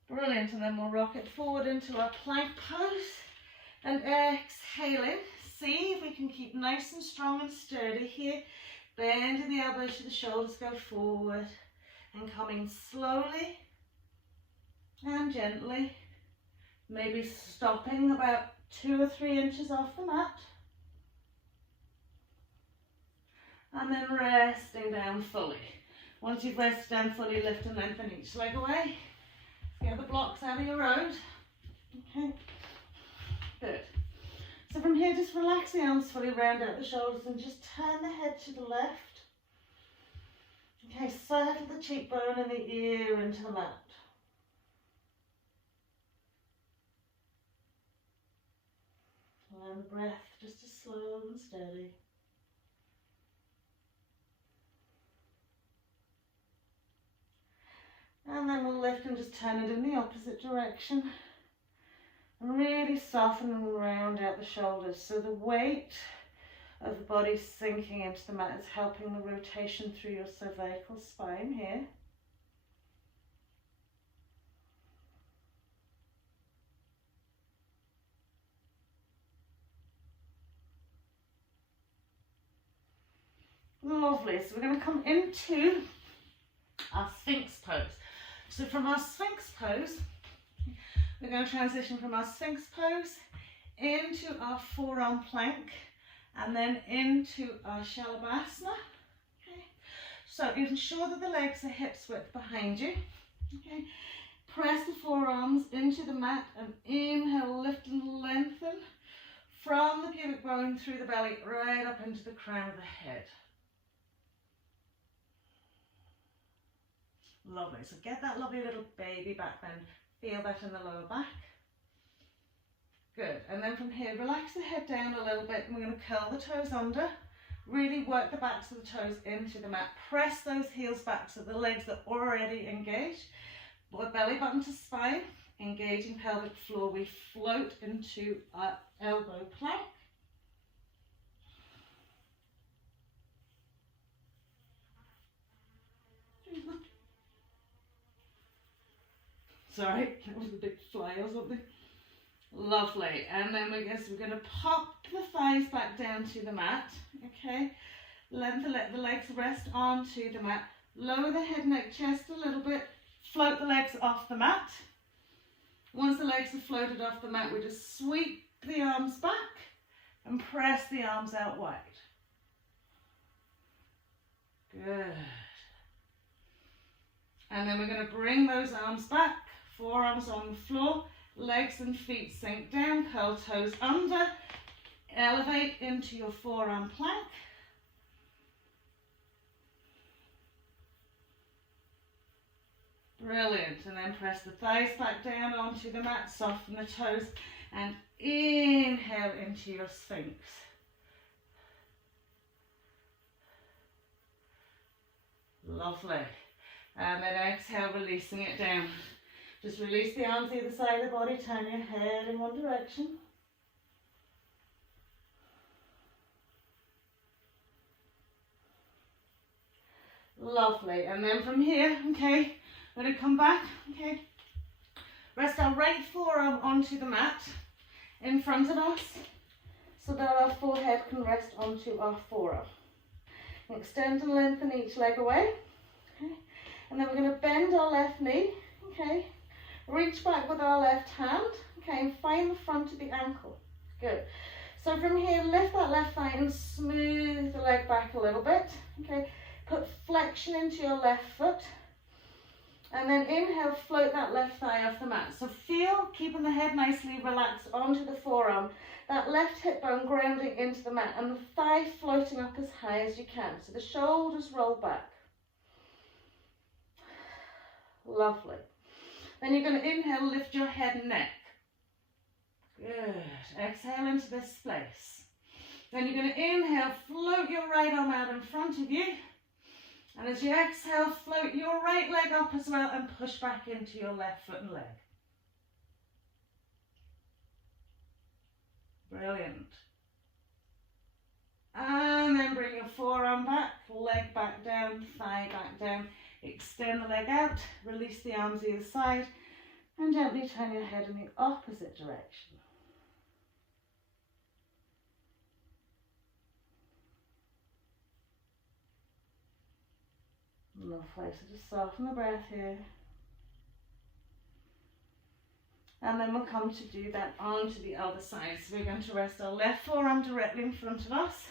Brilliant, and then we'll rock it forward into our plank pose. And exhaling, see if we can keep nice and strong and sturdy here. Bending the elbows to the shoulders, go forward. And coming slowly and gently. Maybe stopping about 2 or 3 inches off the mat. And then resting down fully. Once you've rested down fully, lift and lengthen each leg away. Get the blocks out of your road. Okay, good. So from here, just relax the arms fully, round out the shoulders and just turn the head to the left. Okay, settle the cheekbone and the ear into the mat. Allow the breath just to slow and steady. And then we'll lift and just turn it in the opposite direction. And really soften and round out the shoulders. So the weight of the body sinking into the mat is helping the rotation through your cervical spine here. Lovely. So we're going to come into our Sphinx pose. So from our Sphinx pose, we're going to transition from our Sphinx pose into our forearm plank and then into our Shalabhasana. Okay. So ensure that the legs are hips width behind you. Okay, press the forearms into the mat and inhale, lift and lengthen from the pubic bone through the belly right up into the crown of the head. Lovely. So get that lovely little baby back bend. Feel that in the lower back. Good. And then from here, relax the head down a little bit. And we're going to curl the toes under. Really work the backs of the toes into the mat. Press those heels back so the legs are already engaged. Put belly button to spine. Engaging pelvic floor. We float into our elbow plank. Sorry, that was a big fly or something. Lovely. And then we're going to pop the thighs back down to the mat. Okay. Let the legs rest onto the mat. Lower the head, neck, chest a little bit. Float the legs off the mat. Once the legs are floated off the mat, we just sweep the arms back and press the arms out wide. Good. And then we're going to bring those arms back. Forearms on the floor, legs and feet sink down, curl toes under, elevate into your forearm plank. Brilliant. And then press the thighs back down onto the mat, soften the toes, and inhale into your Sphinx. Lovely. And then exhale, releasing it down. Just release the arms either side of the body, turn your head in one direction. Lovely. And then from here, okay, we're going to come back, okay. Rest our right forearm onto the mat in front of us so that our forehead can rest onto our forearm. Extend and lengthen each leg away. Okay. And then we're going to bend our left knee, okay. Reach back with our left hand, okay, and find the front of the ankle. Good. So from here, lift that left thigh and smooth the leg back a little bit, okay. Put flexion into your left foot. And then inhale, float that left thigh off the mat. So feel, keeping the head nicely relaxed onto the forearm, that left hip bone grounding into the mat and the thigh floating up as high as you can. So the shoulders roll back. Lovely. Then you're going to inhale, lift your head and neck. Good. Exhale into this place. Then you're going to inhale, float your right arm out in front of you. And as you exhale, float your right leg up as well and push back into your left foot and leg. Brilliant. And then bring your forearm back, leg back down, thigh back down. Extend the leg out, release the arms either side, and gently turn your head in the opposite direction. Lovely, so just soften the breath here. And then we'll come to do that onto the other side. So we're going to rest our left forearm directly in front of us.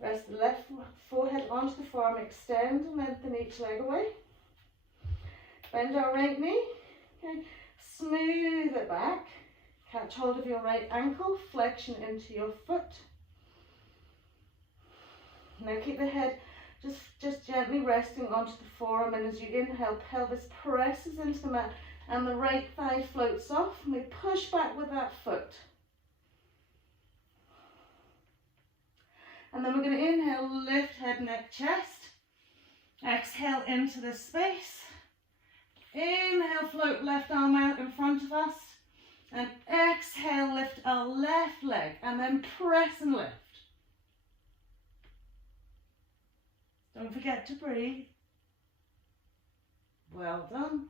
Rest the left forehead onto the forearm, extend and lengthen each leg away. Bend our right knee, okay. Smooth it back. Catch hold of your right ankle, flexion into your foot. Now keep the head just gently resting onto the forearm, and as you inhale, pelvis presses into the mat and the right thigh floats off, and we push back with that foot. And then we're going to inhale, lift head, neck, chest. Exhale into this space. Inhale, float left arm out in front of us. And exhale, lift our left leg and then press and lift. Don't forget to breathe. Well done.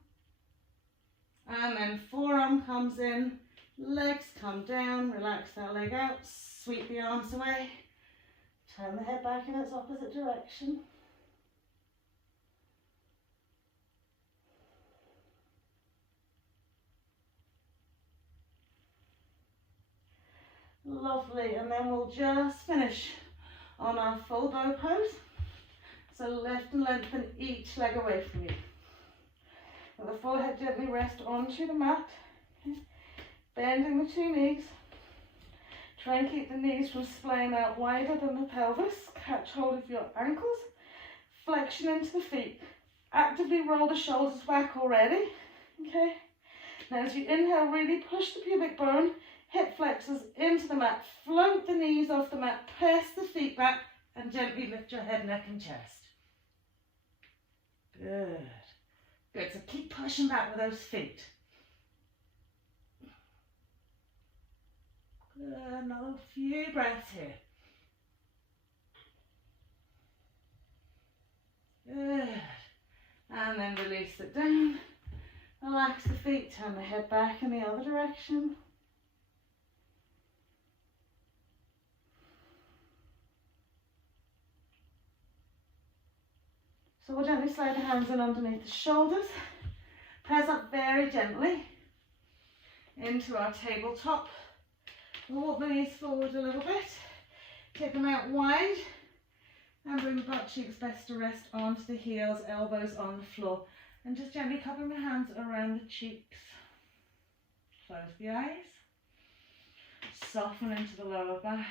And then forearm comes in, legs come down, relax that leg out, sweep the arms away, turn the head back in its opposite direction. Lovely, and then we'll just finish on our full bow pose. So lift and lengthen each leg away from you. Let the forehead gently rest onto the mat. Okay. Bending the two knees. Try and keep the knees from splaying out wider than the pelvis. Catch hold of your ankles. Flexion into the feet. Actively roll the shoulders back already. Okay. Now as you inhale, really push the pubic bone, hip flexors into the mat. Float the knees off the mat. Press the feet back and gently lift your head, neck and chest. Good. Good. So keep pushing back with those feet. Good. Another few breaths here. Good. And then release it down. Relax the feet. Turn the head back in the other direction. So we'll gently slide the hands in underneath the shoulders. Press up very gently into our tabletop. We'll walk the knees forward a little bit. Take them out wide and bring the butt cheeks best to rest onto the heels, elbows on the floor. And just gently cupping the hands around the cheeks. Close the eyes. Soften into the lower back.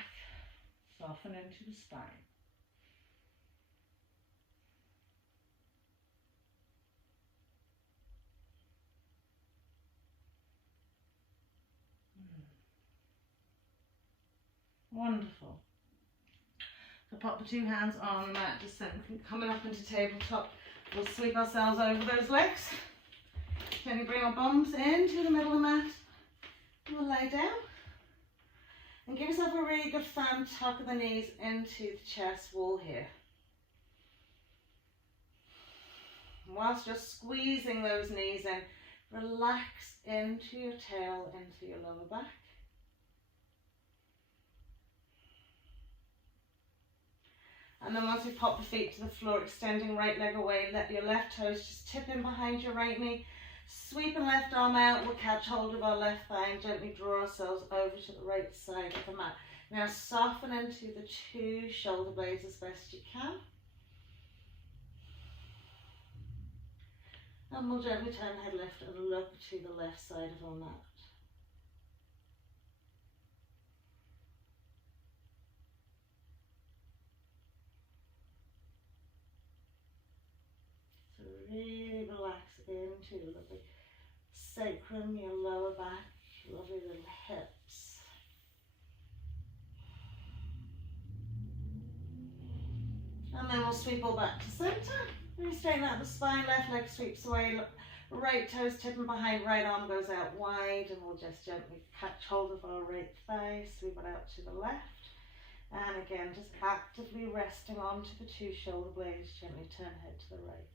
Soften into the spine. Wonderful. So pop the two hands on the mat, just coming up into tabletop. We'll sweep ourselves over those legs. Then bring our bums into the middle of the mat. We'll lay down. And give yourself a really good firm tuck of the knees into the chest wall here. Whilst you're squeezing those knees in, relax into your tail, into your lower back. And then once we pop the feet to the floor, extending right leg away, let your left toes just tip in behind your right knee. Sweeping left arm out, we'll catch hold of our left thigh and gently draw ourselves over to the right side of the mat. Now soften into the two shoulder blades as best you can. And we'll gently turn head left and look to the left side of our mat. So really relax into your lovely sacrum, your lower back, lovely little hips. And then we'll sweep all back to centre. Really straighten out the spine, left leg sweeps away, right toes tipping behind, right arm goes out wide, and we'll just gently catch hold of our right thigh, sweep it out to the left. And again, just actively resting onto the two shoulder blades, gently turn head to the right.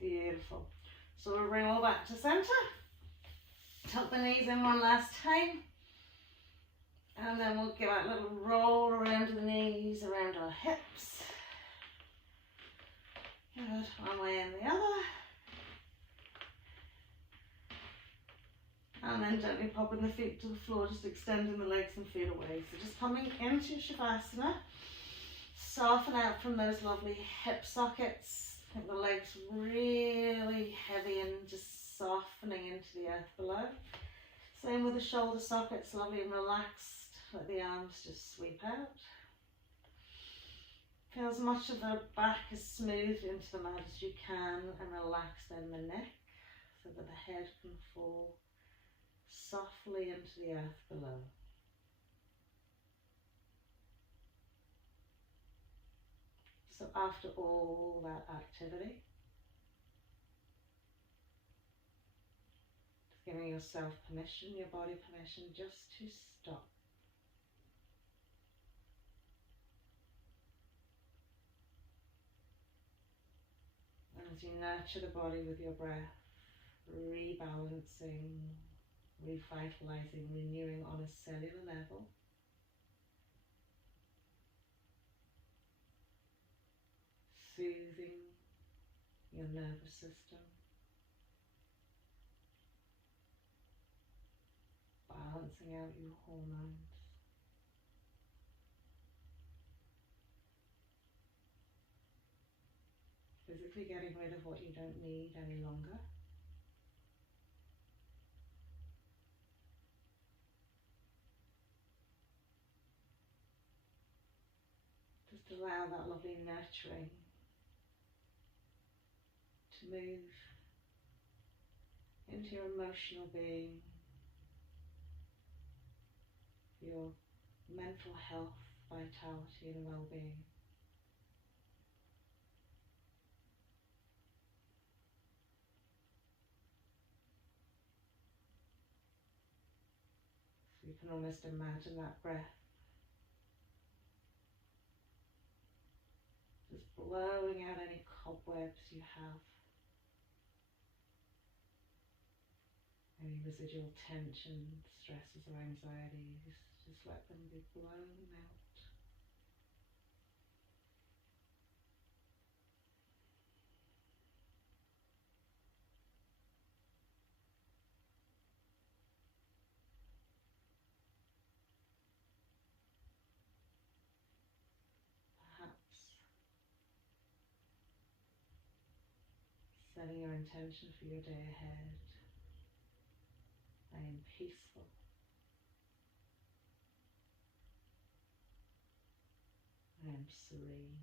Beautiful. So we'll bring all back to centre. Tuck the knees in one last time. And then we'll give that little roll around the knees, around our hips. Good. One way and the other. And then gently popping the feet to the floor, just extending the legs and feet away. So just coming into Shavasana. Soften out from those lovely hip sockets. I think the legs really heavy and just softening into the earth below. Same with the shoulder sockets, lovely and relaxed. Let the arms just sweep out. Feel as much of the back as smooth into the mat as you can, and relax then the neck so that the head can fall softly into the earth below. So after all that activity, just giving yourself permission, your body permission, just to stop. And as you nurture the body with your breath, rebalancing, revitalizing, renewing on a cellular level, soothing your nervous system, balancing out your hormones. Physically getting rid of what you don't need any longer. Just allow that lovely nurturing to move into your emotional being, your mental health, vitality and well-being. So you can almost imagine that breath just blowing out any cobwebs you have, any residual tension, stresses or anxieties, just let them be blown out. Perhaps setting your intention for your day ahead. I am peaceful. I am serene.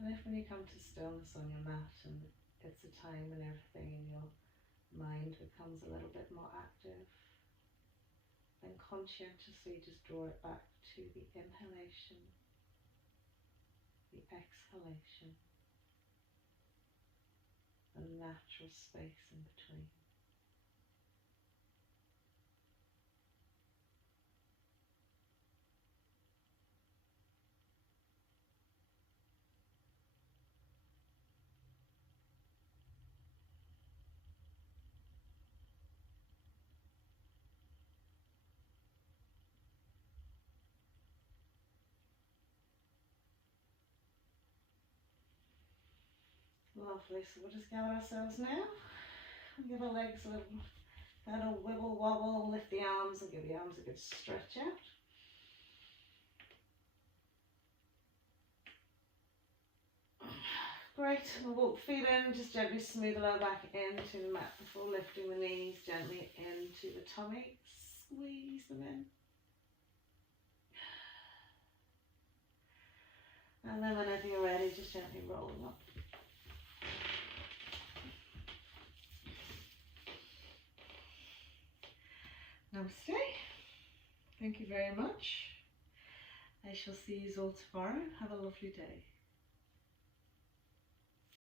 And if when you come to stillness on your mat and it's a time when everything in your mind becomes a little bit more active, then conscientiously just draw it back to the inhalation, the exhalation, a natural space in between. Lovely, so we'll just gather ourselves now. Give our legs a little kind of wibble wobble, lift the arms and give the arms a good stretch out. Great, we'll walk feet in, just gently smooth the lower back into the mat before lifting the knees gently into the tummy. Squeeze them in. And then whenever you're ready, just gently roll them up. Namaste. Thank you very much. I shall see you all tomorrow. Have a lovely day.